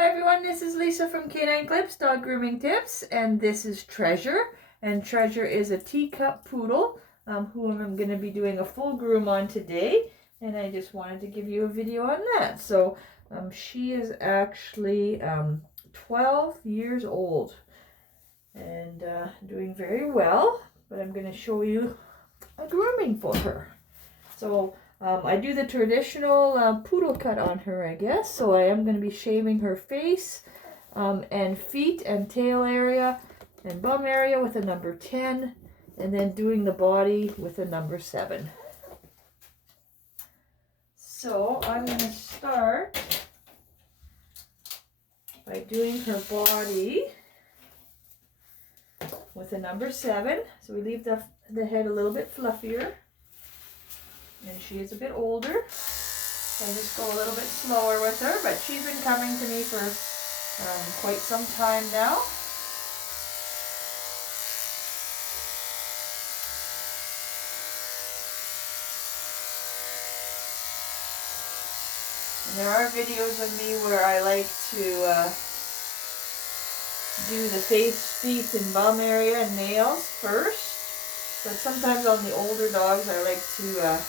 Hi everyone, this is Lisa from Canine Clips, Dog Grooming Tips, and this is Treasure. And Treasure is a teacup poodle who I'm going to be doing a full groom on today. And I just wanted to give you a video on that. So she is actually 12 years old and doing very well. But I'm going to show you a grooming for her. So I do the traditional poodle cut on her, I guess. So I am going to be shaving her face and feet and tail area and bum area with a number 10. And then doing the body with a number 7. So I'm going to start by doing her body with a number 7. So we leave the head a little bit fluffier. And she is a bit older, so I just go a little bit slower with her, but she's been coming to me for quite some time now. And there are videos of me where I like to do the face, feet, and bum area and nails first, but sometimes on the older dogs I like to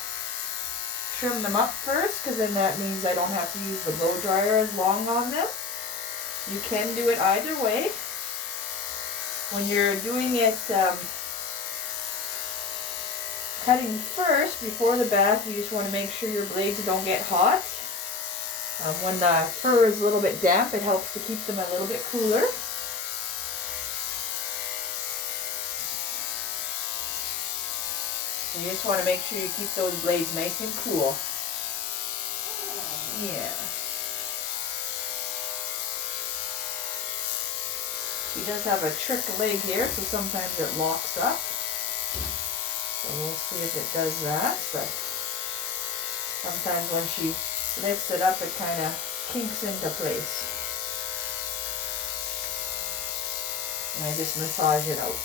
trim them up first, because then that means I don't have to use the blow dryer as long on them. You can do it either way. When you're doing it cutting first before the bath, you just want to make sure your blades don't get hot. When the fur is a little bit damp, it helps to keep them a little bit cooler. So you just want to make sure you keep those blades nice and cool. Yeah. She does have a trick leg here, so sometimes it locks up. So we'll see if it does that. But sometimes when she lifts it up, it kind of kinks into place. And I just massage it out.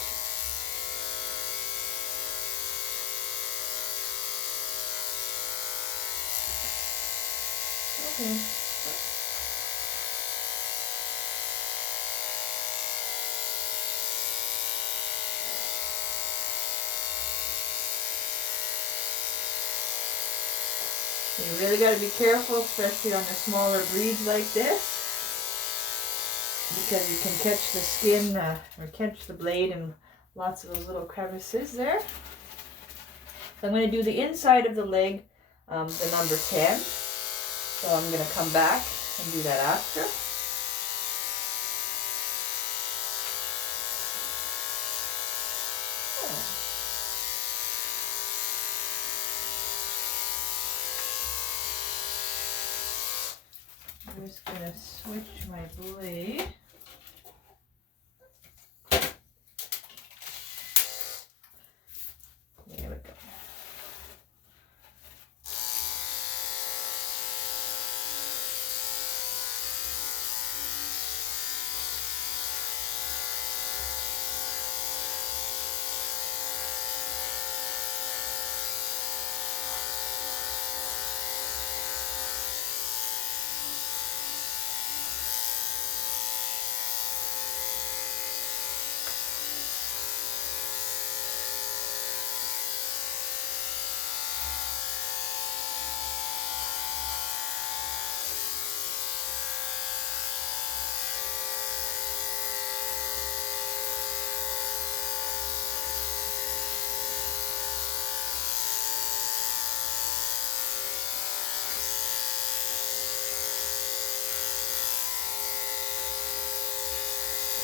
Okay. You really got to be careful, especially on the smaller breeds like this, because you can catch the skin or catch the blade in lots of those little crevices there. So I'm going to do the inside of the leg, the number 10. So I'm going to come back and do that after. I'm just going to switch my blade. There we go.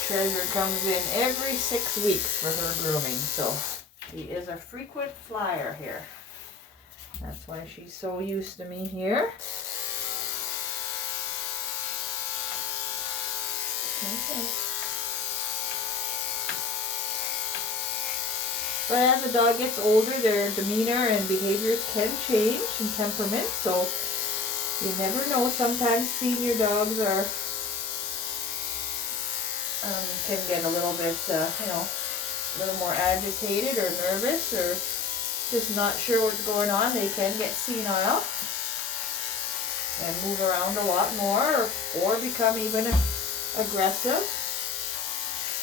Treasure comes in every 6 weeks for her grooming, so she is a frequent flyer here. That's why she's so used to me here. Okay. But as the dog gets older, their demeanor and behaviors can change in temperament, so you never know. Sometimes senior dogs are can get a little bit, a little more agitated or nervous or just not sure what's going on. They can get senile. and move around a lot more, or become even aggressive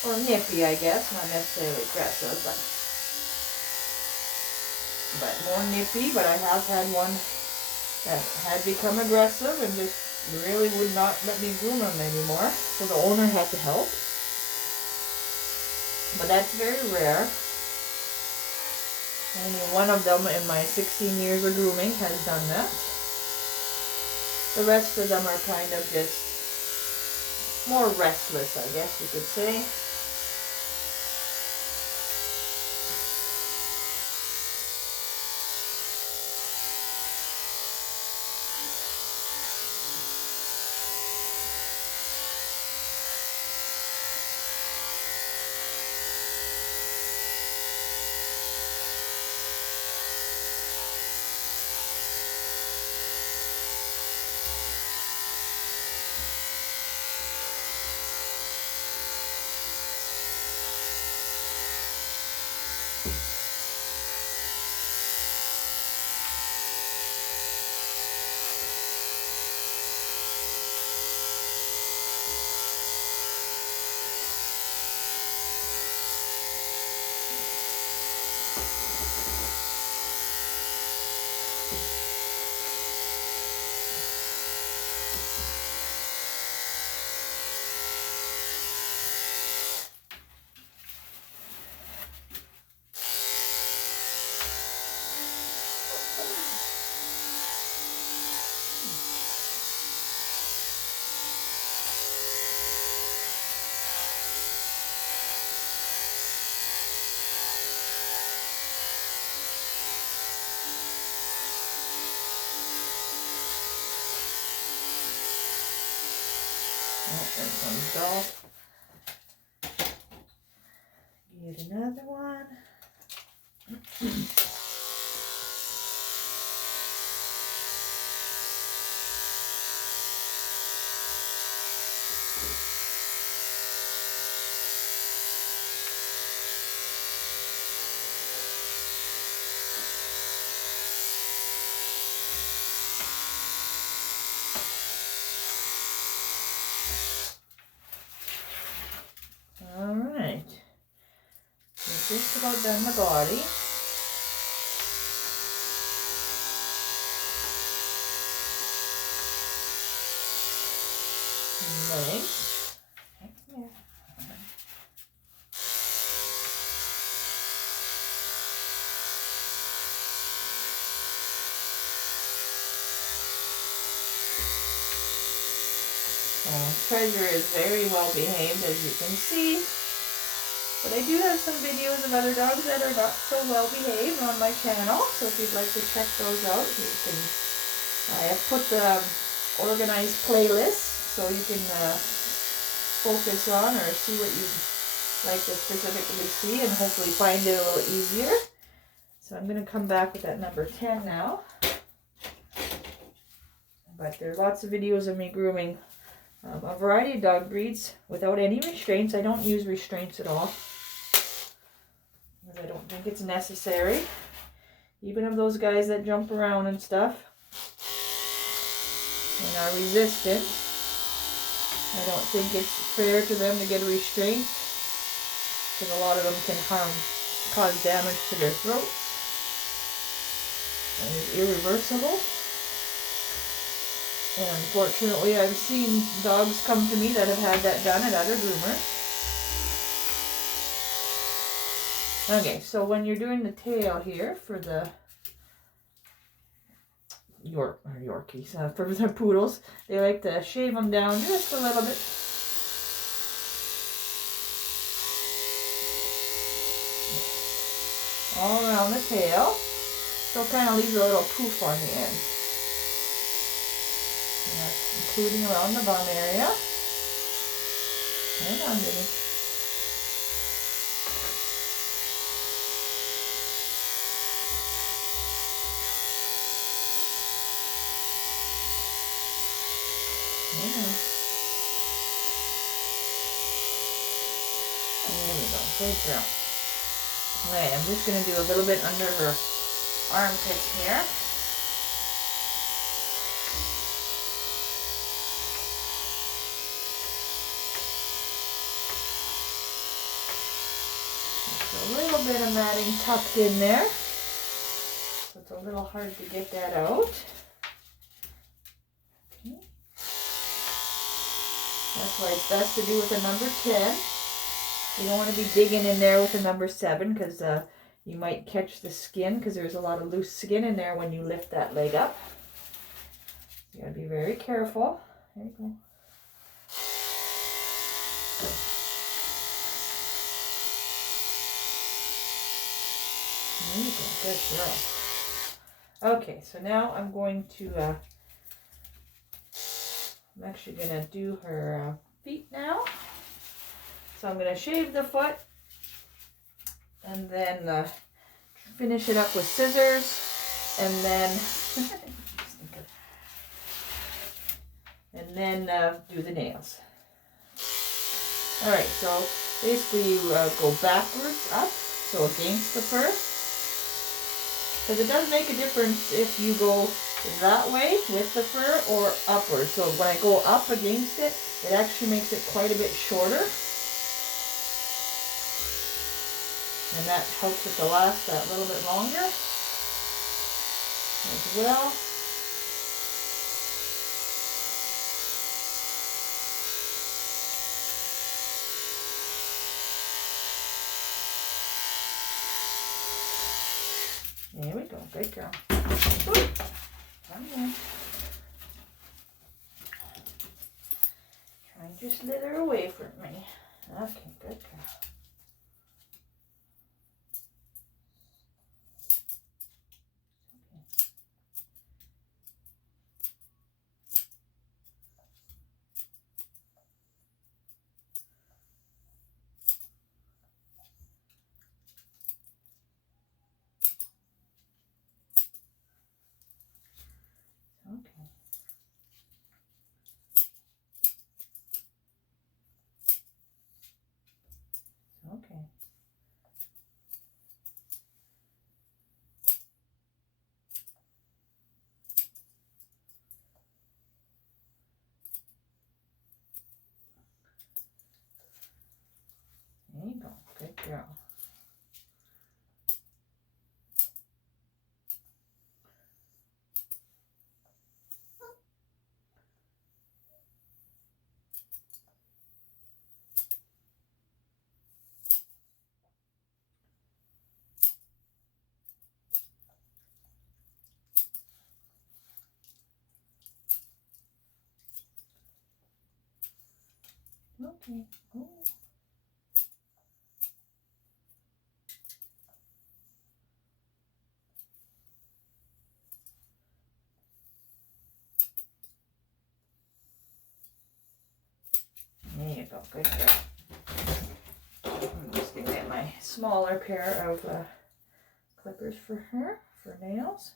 or nippy, I guess, not necessarily aggressive, but more nippy. But I have had one that had become aggressive and just really would not let me groom him anymore, so the owner had to help. But that's very rare. Only one of them in my 16 years of grooming has done that. The rest of them are kind of just more restless, I guess you could say. This one's dull. Get another one. Alright. We're just about done the body. Legs. Treasure is very well behaved, as you can see. But I do have some videos of other dogs that are not so well behaved on my channel, so if you'd like to check those out, you can. I have put the organized playlists so you can focus on or see what you'd like to specifically see and hopefully find it a little easier. So I'm going to come back with that number 10 now. But there are lots of videos of me grooming a variety of dog breeds without any restraints. I don't use restraints at all, because I don't think it's necessary. Even of those guys that jump around and stuff and are resistant, I don't think it's fair to them to get a restraint, because a lot of them can cause damage to their throats, and it's irreversible. And unfortunately, I've seen dogs come to me that have had that done at other groomers. Okay, so when you're doing the tail here for the Yorkies, for the poodles, they like to shave them down just a little bit. All around the tail. So it kind of leaves a little poof on the end. And that's including around the bum area. Hang on, baby. Yeah. There we go. Good girl. Alright, I'm just going to do a little bit under her armpits here. little bit of matting tucked in there. So it's a little hard to get that out. Okay. That's why it's best to do with a number 10. You don't want to be digging in there with a number 7 because you might catch the skin because there's a lot of loose skin in there when you lift that leg up. You gotta be very careful. There you go. There you go. Good girl. Okay, so now I'm going to, I'm actually gonna do her feet now. So I'm gonna shave the foot and then finish it up with scissors and then do the nails. All right, so basically you go backwards up, so against the fur. Because it does make a difference if you go that way with the fur or upward. So when I go up against it, it actually makes it quite a bit shorter. And that helps it to last that little bit longer as well. There we go. Good girl. Ooh. Come on. Try and just slither away from me. Okay, good girl. Okay. Okay. There you go. Good girl. Okay. Oh. There you go. Good girl. I'm just going to get my smaller pair of clippers for her, for nails.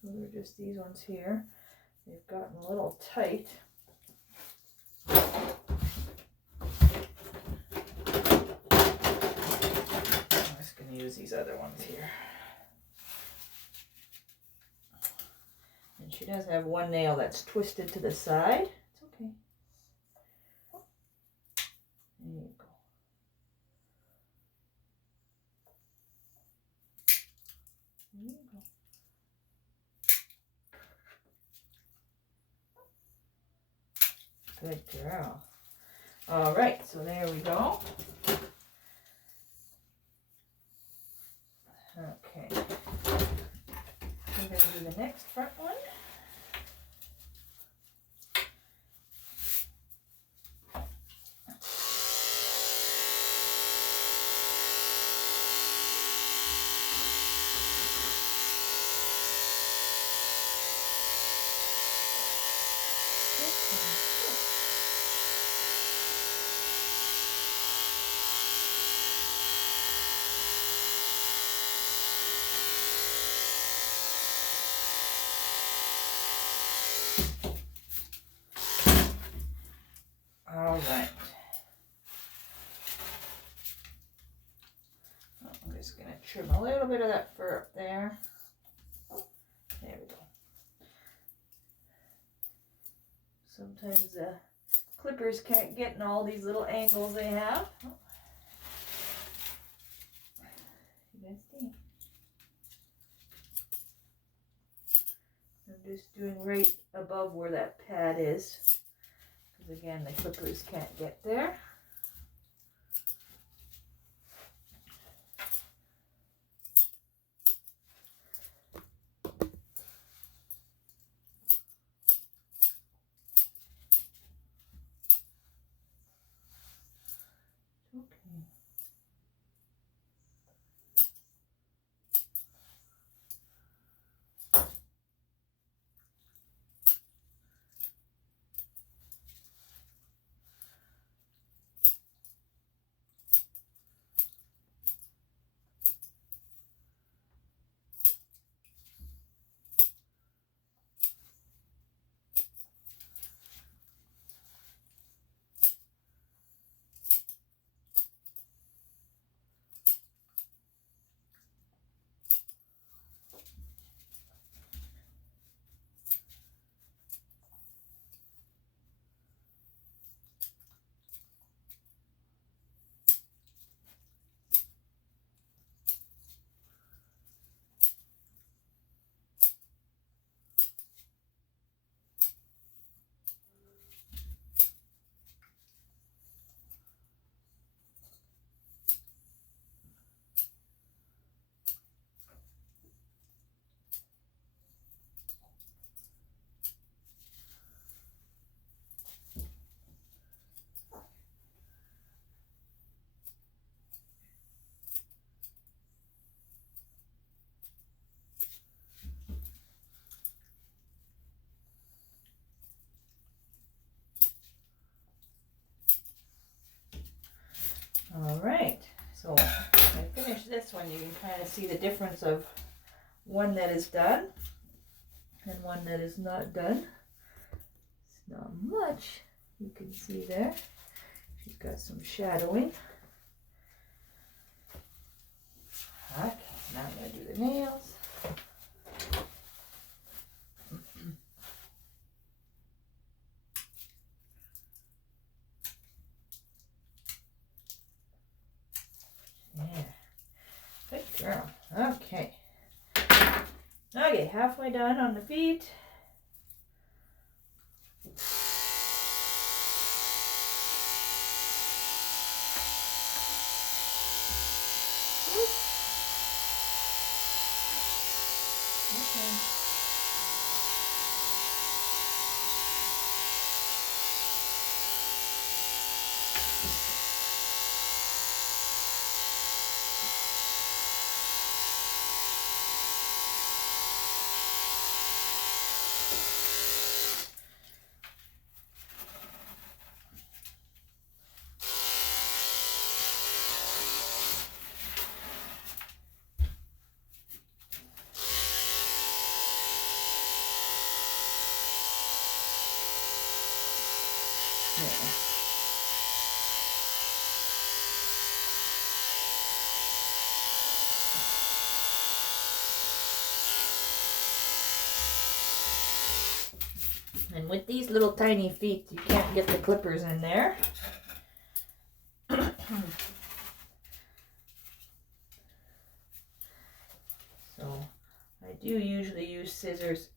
So they're just these ones here. They've gotten a little tight. I'm just going to use these other ones here. And she does have one nail that's twisted to the side. It's okay. There you go. There you go. Good girl. All right, so there we go. Okay. We're going to do the next front one. All right. I'm just going to trim a little bit of that fur up there. There we go. Sometimes the clippers can't get in all these little angles they have. Bestie. I'm just doing right above where that pad is, because again the clippers can't get there. Okay. All right, so when I finish this one, you can kind of see the difference of one that is done and one that is not done. It's not much you can see there. She's got some shadowing. Okay, now I'm going to do the nails. Yeah, good girl. Okay. Okay, halfway done on the feet. Okay. And with these little tiny feet, you can't get the clippers in there. So I do usually use scissors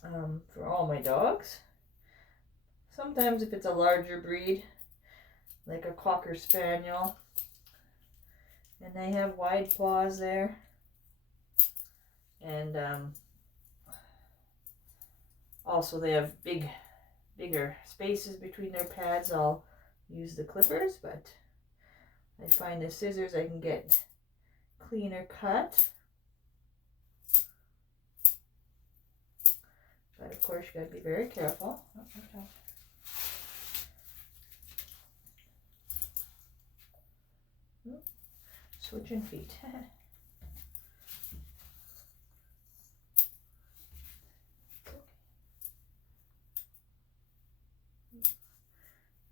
for all my dogs. Sometimes if it's a larger breed, like a Cocker Spaniel, and they have wide paws there, and also they have bigger spaces between their pads, I'll use the clippers, but I find the scissors I can get cleaner cut. But of course you gotta be very careful. Switching feet.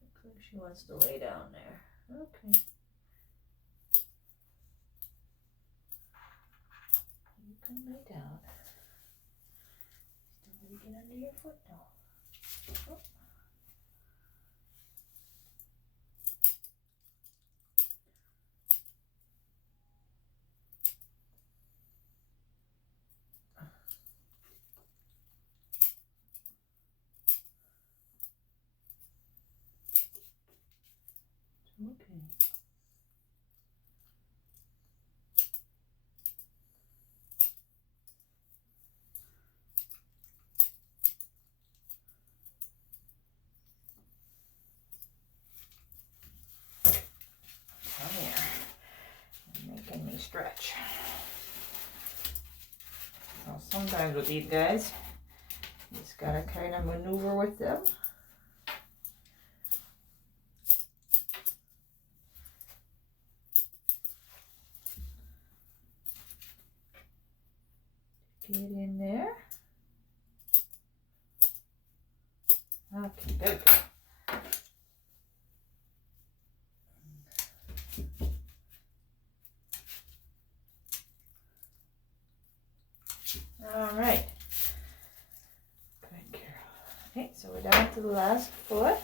Looks like she wants to lay down there. Okay. You can lay down. Still gonna get under your foot now. Oh. Okay. Come here. You're making me stretch. Well, sometimes with these guys, you just gotta kind of maneuver with them. Get in there. Okay, good. All right. Good girl. Okay, so we're down to the last foot.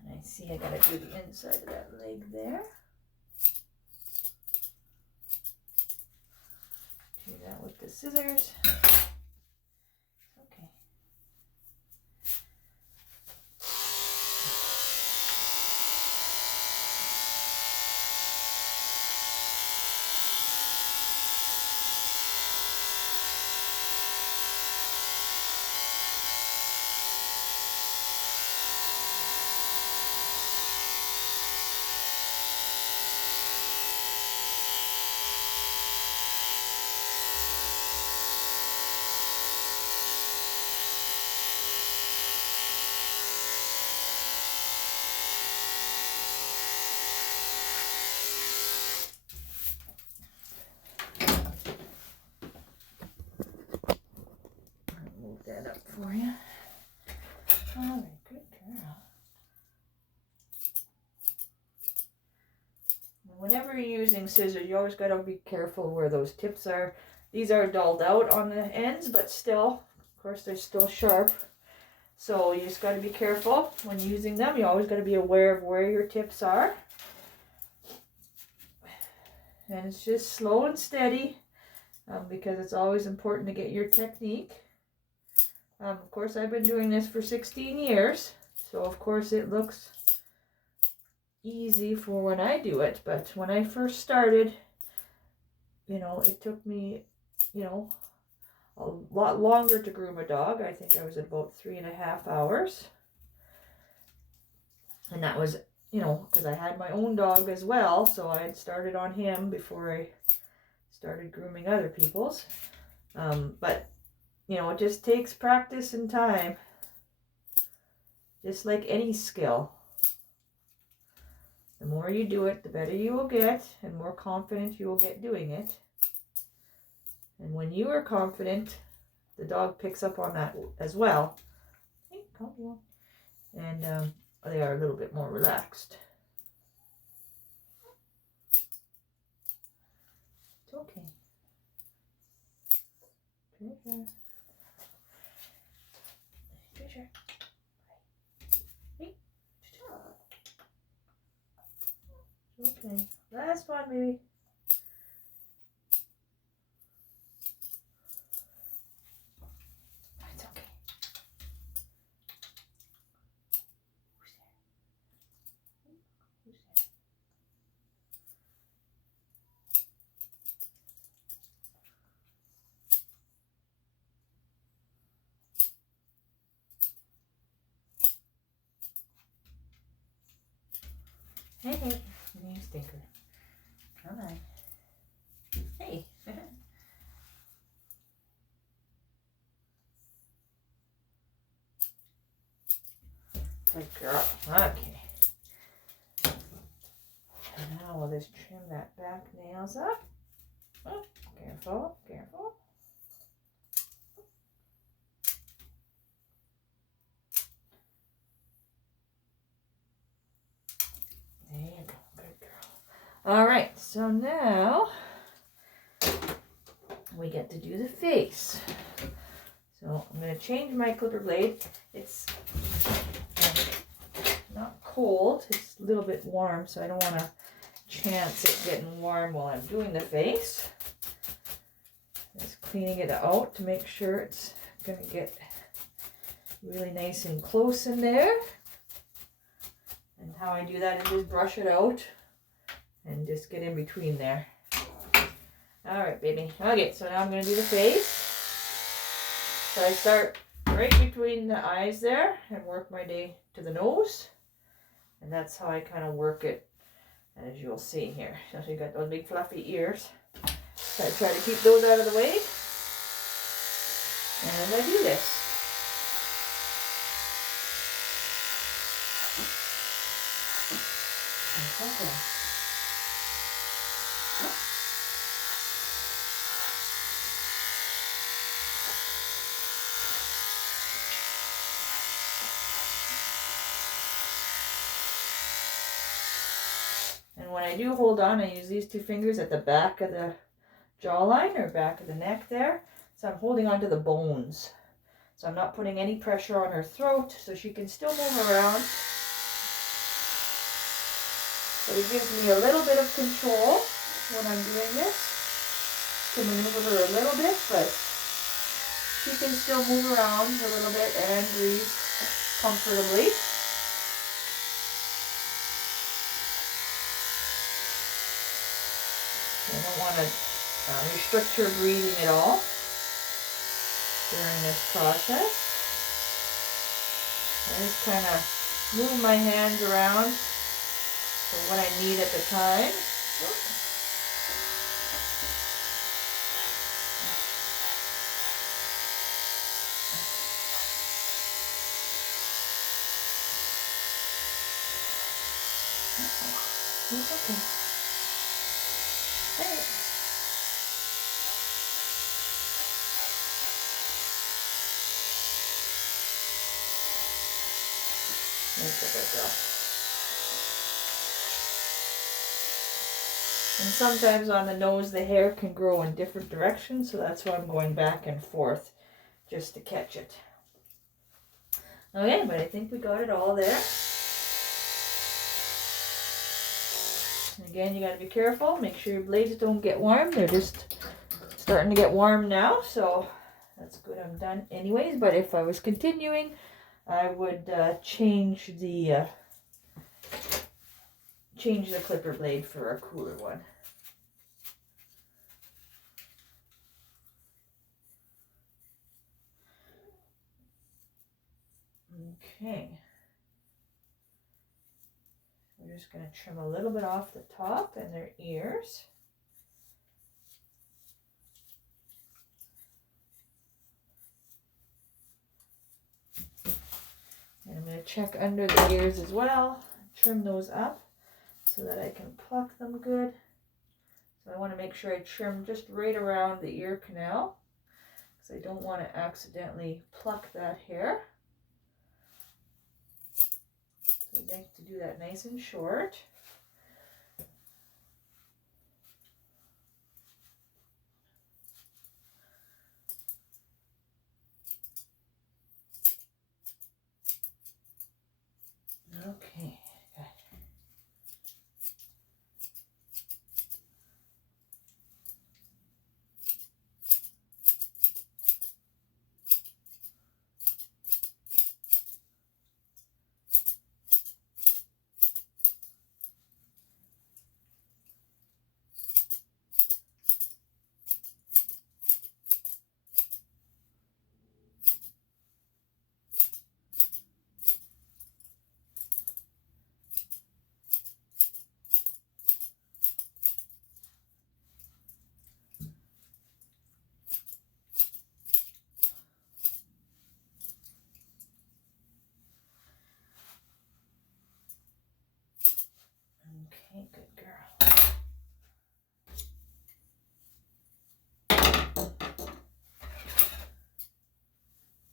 And I see I gotta do the inside of that leg there. Do that with the scissors. Okay. Move that up for you. All right, good girl. Whenever you're using scissors, you always got to be careful where those tips are. These are dulled out on the ends, but still, of course, they're still sharp. So you just got to be careful when using them. You always got to be aware of where your tips are. And it's just slow and steady because it's always important to get your technique. Of course, I've been doing this for 16 years. So, of course, it looks easy for when I do it, but when I first started, it took me, a lot longer to groom a dog. I think I was at about 3.5 hours, and that was, because I had my own dog as well, so I had started on him before I started grooming other people's, but, it just takes practice and time, just like any skill. The more you do it, the better you will get, and more confident you will get doing it. And when you are confident, the dog picks up on that as well. Hey, come on. And they are a little bit more relaxed. It's okay. Treasure. Treasure. Hey. Okay, last one, baby. It's okay. Who's there? Who's there? Hey, you stinker. Come on. Hey. Good girl. Okay. Now we'll just trim that back nails up. Oh, careful, careful. There you go. Good girl. All right, so now we get to do the face. So I'm going to change my clipper blade. It's not cold, it's a little bit warm, so I don't want to chance it getting warm while I'm doing the face. Just cleaning it out to make sure it's going to get really nice and close in there. And how I do that is just brush it out and just get in between there. All right, baby. Okay, so now I'm going to do the face. So I start right between the eyes there and work my way to the nose. And that's how I kind of work it, as you'll see here. So you got those big fluffy ears. So I try to keep those out of the way. And I do this. Okay. And when I do hold on, I use these two fingers at the back of the jawline or back of the neck there. So I'm holding on to the bones. So I'm not putting any pressure on her throat, so she can still move around. But it gives me a little bit of control when I'm doing this to maneuver her a little bit, but she can still move around a little bit and breathe comfortably. I don't want to restrict her breathing at all during this process. I just kind of move my hands around for what I need at the time. It's okay. Hey. That's a good girl. And sometimes on the nose, the hair can grow in different directions, so that's why I'm going back and forth just to catch it. Okay, but I think we got it all there. And again, you got to be careful. Make sure your blades don't get warm. They're just starting to get warm now, so that's good. I'm done anyways. But if I was continuing, I would change the clipper blade for a cooler one. Okay. We're just going to trim a little bit off the top and their ears. And I'm going to check under the ears as well, trim those up so that I can pluck them good. So I want to make sure I trim just right around the ear canal because I don't want to accidentally pluck that hair. So I like to do that nice and short. Okay, good. Okay, good girl.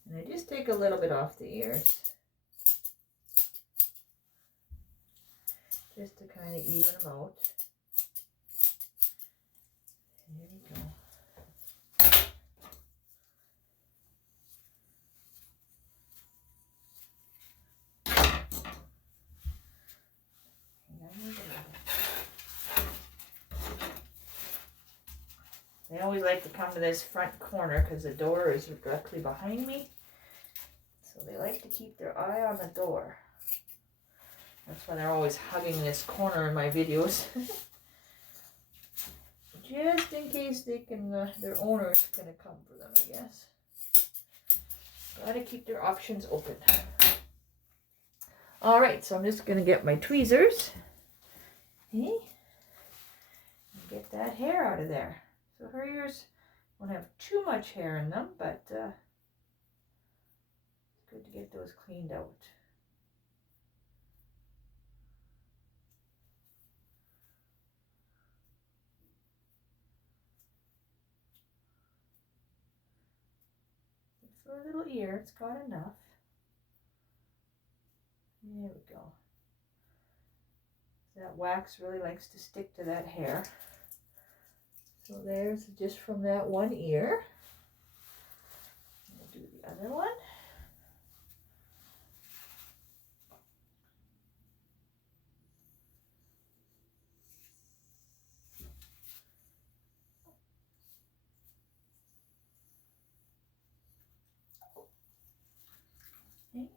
And I just take a little bit off the ears, just to kind of even them out. There we go. They always like to come to this front corner because the door is directly behind me. So they like to keep their eye on the door. That's why they're always hugging this corner in my videos. Just in case they can, their owner's gonna come for them, I guess. Gotta keep their options open. All right, so I'm just gonna get my tweezers. Okay. And get that hair out of there. So her ears won't have too much hair in them, but it's good to get those cleaned out. For a little ear, it's got enough. There we go. That wax really likes to stick to that hair. So there's just from that one ear. We'll do the other one. Okay.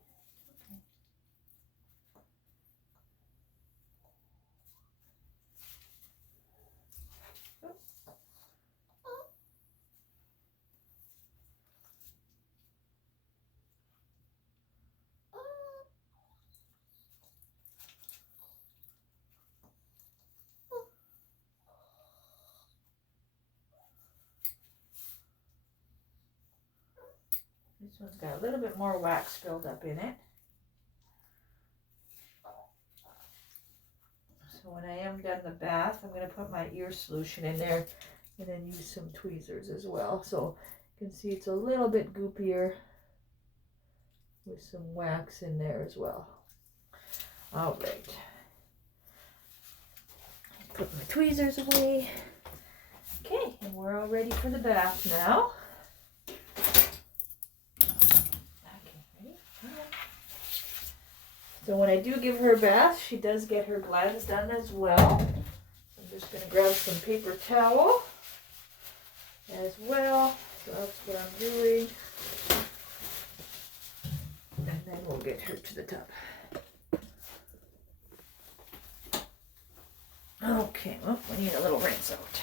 This one's got a little bit more wax filled up in it. So when I am done the bath, I'm going to put my ear solution in there and then use some tweezers as well. So you can see it's a little bit goopier with some wax in there as well. All right. Put my tweezers away. Okay, and we're all ready for the bath now. So when I do give her a bath, she does get her glands done as well. So I'm just going to grab some paper towel as well. So that's what I'm doing. And then we'll get her to the tub. Okay, well, we need a little rinse out.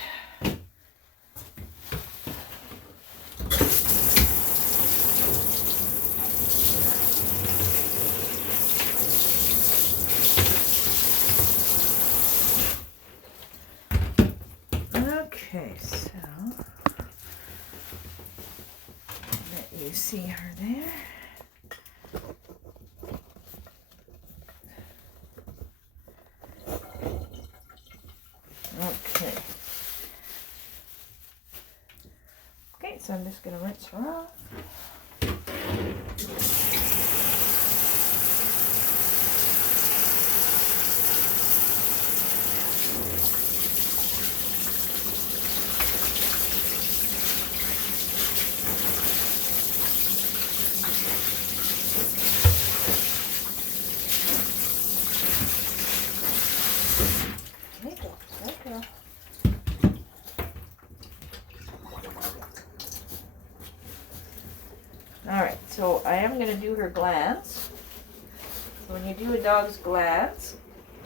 Okay, so let you see her there. Okay. Okay, so I'm just going to rinse her off. Alright, so I am going to do her glands. So when you do a dog's glands,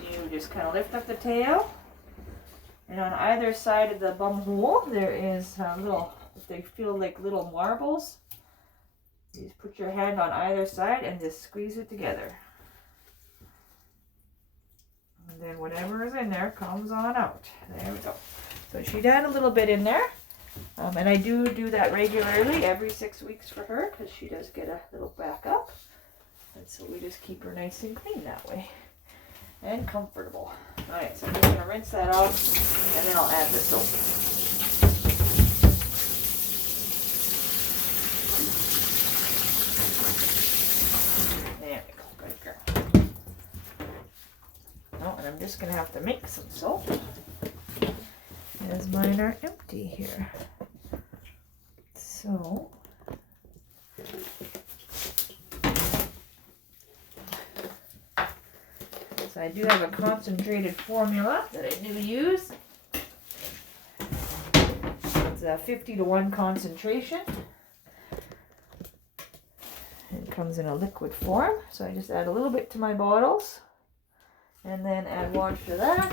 you just kind of lift up the tail. And on either side of the bum hole, there is little, if they feel like little marbles, you just put your hand on either side and just squeeze it together. And then whatever is in there comes on out. There we go. So she had a little bit in there. And I do that regularly, every 6 weeks for her, because she does get a little back up. And so we just keep her nice and clean that way. And comfortable. Alright, so I'm just going to rinse that off, and then I'll add the soap. There we go, good girl. Oh, and I'm just going to have to make some soap, as mine are empty here. So, I do have a concentrated formula that I do use. It's a 50-to-1 concentration. It comes in a liquid form, so I just add a little bit to my bottles. and then add water to that.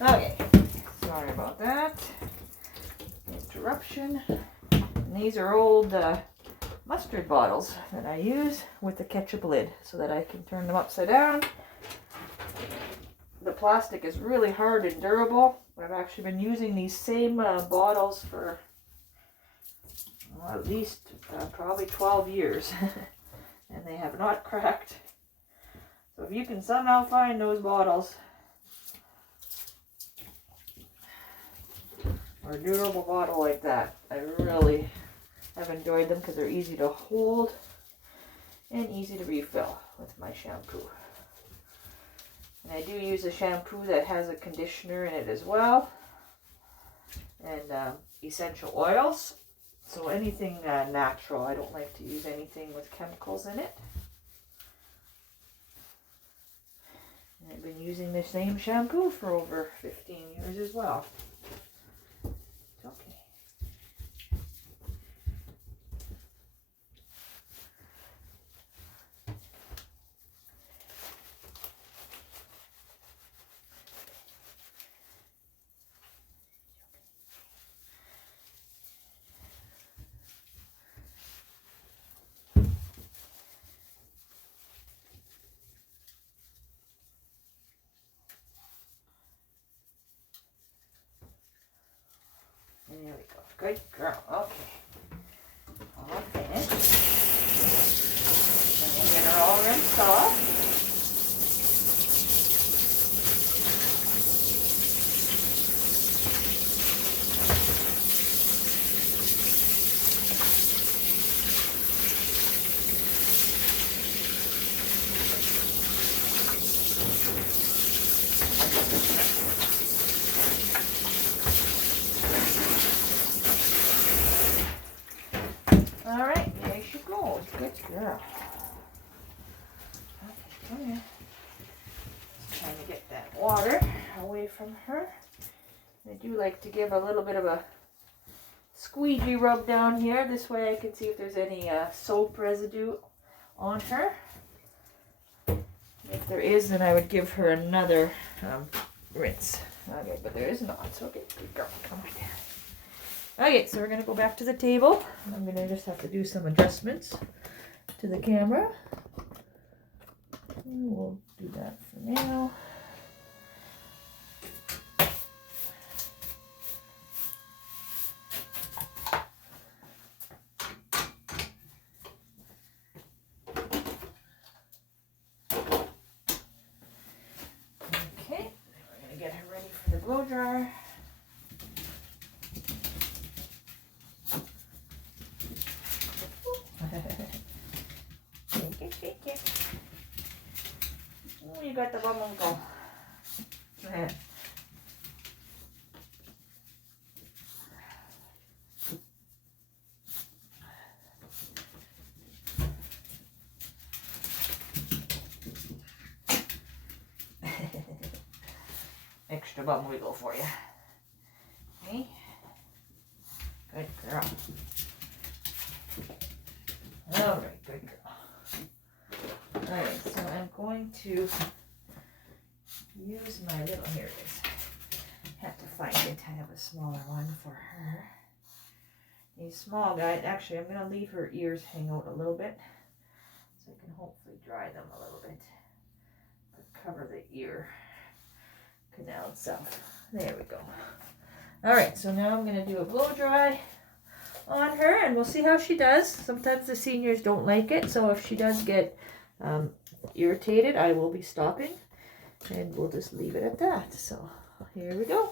Okay, sorry about that interruption. And these are old mustard bottles that I use with the ketchup lid so that I can turn them upside down. The plastic is really hard and durable. I've actually been using these same bottles for at least probably 12 years and they have not cracked. So if you can somehow find those bottles, or a durable bottle like that, I really have enjoyed them because they're easy to hold and easy to refill with my shampoo. And I do use a shampoo that has a conditioner in it as well, and essential oils. So anything natural. I don't like to use anything with chemicals in it. And I've been using the same shampoo for over 15 years as well. Okay. There we go. Good girl. Okay. All finished. And we'll get her all rinsed off. All right, there she goes. Good girl. Okay, come here. Just trying to get that water away from her. I do like to give a little bit of a squeegee rub down here. This way I can see if there's any soap residue on her. If there is, then I would give her another rinse. Okay, but there is not. So, okay, good girl. Come on down. Okay, so we're going to go back to the table. I'm going to just have to do some adjustments to the camera. We'll do that for now. Okay, we're going to get her ready for the blow dryer. Shake it. Oh, you got the bum uncle. Extra bum wiggle for you. Okay. Good girl. All right, good girl. Alright, so I'm going to use my little, here it is. Have to find it. I have a smaller one for her. These small guys, actually I'm going to leave her ears hang out a little bit so I can hopefully dry them a little bit. But cover the ear canal itself. There we go. Alright, so now I'm going to do a blow dry on her and we'll see how she does. Sometimes the seniors don't like it, so if she does get irritated, I will be stopping and we'll just leave it at that. So here we go.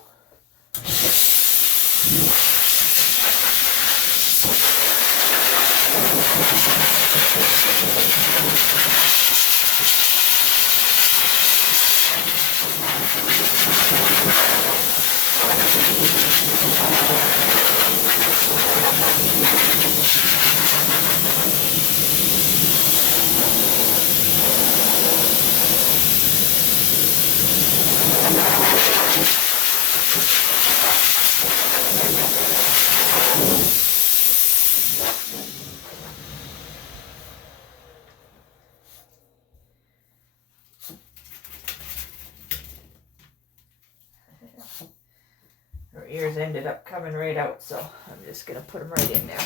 Her ears ended up coming right out, so I'm just going to put them right in there.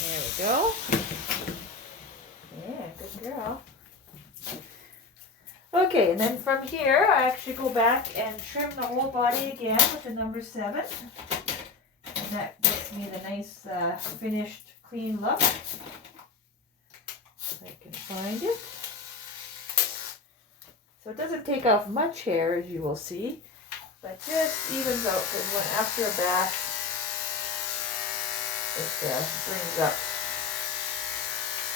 There we go. Yeah, good girl. Okay, and then from here, I actually go back and trim the whole body again with the number 7. And that gets me the nice finished, clean look. If I can find it. So it doesn't take off much hair, as you will see, but just evens out, because when after a bath, it brings up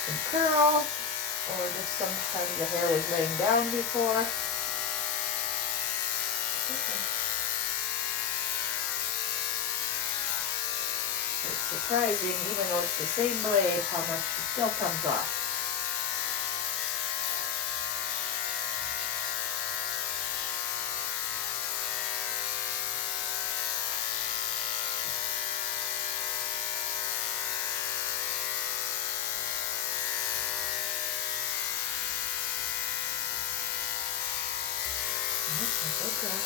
some curl, or just sometimes the hair was laying down before. Okay. It's surprising, even though it's the same blade, how much it still comes off. Okay.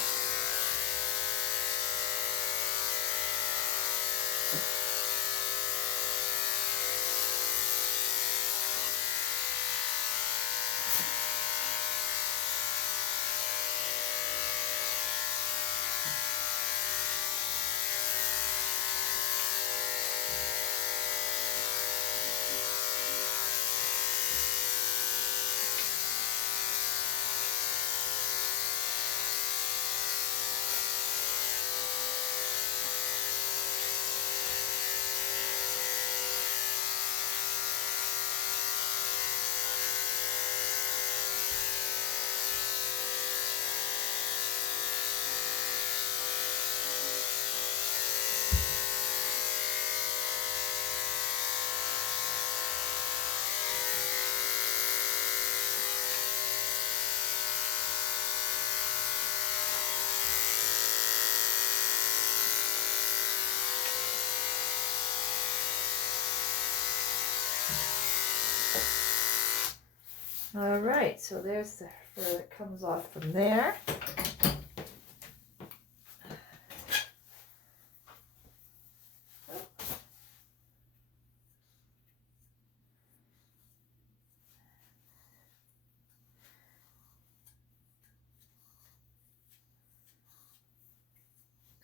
All right, so there's the fur that comes off from there.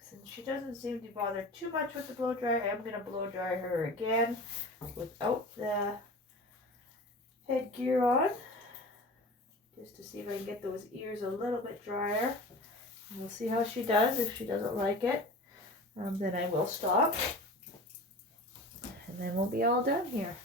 Since she doesn't seem to bother too much with the blow dryer, I'm going to blow dry her again without the headgear on, just to see if I can get those ears a little bit drier. And we'll see how she does. If she doesn't like it, then I will stop, and then we'll be all done here.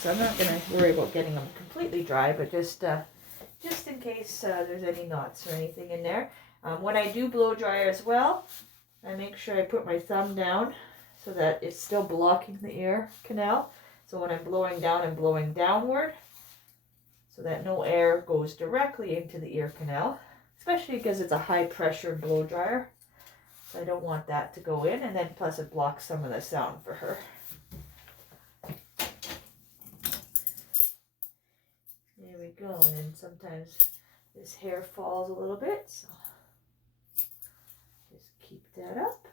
So I'm not going to worry about getting them completely dry, but just in case there's any knots or anything in there. When I do blow dry as well, I make sure I put my thumb down so that it's still blocking the ear canal. So when I'm blowing down, I'm blowing downward so that no air goes directly into the ear canal, especially because it's a high pressure blow dryer. So I don't want that to go in, and then plus it blocks some of the sound for her. go. And then sometimes this hair falls a little bit, so just keep that up.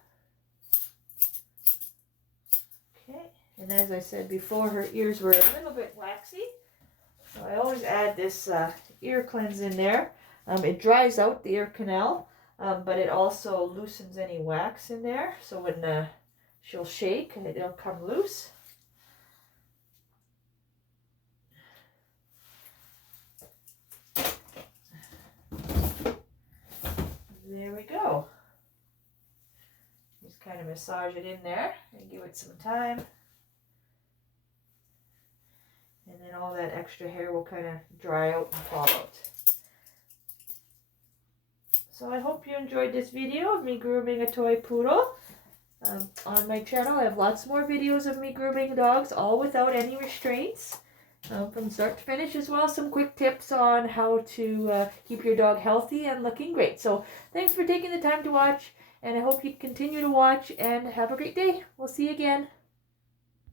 Okay, and as I said before, her ears were a little bit waxy, so I always add this ear cleanse in there. It dries out the ear canal, but it also loosens any wax in there, so when she'll shake, it'll come loose. There we go. Just kind of massage it in there and give it some time. And then all that extra hair will kind of dry out and fall out. So I hope you enjoyed this video of me grooming a toy poodle. On my channel I have lots more videos of me grooming dogs, all without any restraints. From start to finish, as well as some quick tips on how to keep your dog healthy and looking great. So thanks for taking the time to watch, and I hope you continue to watch and have a great day. We'll see you again.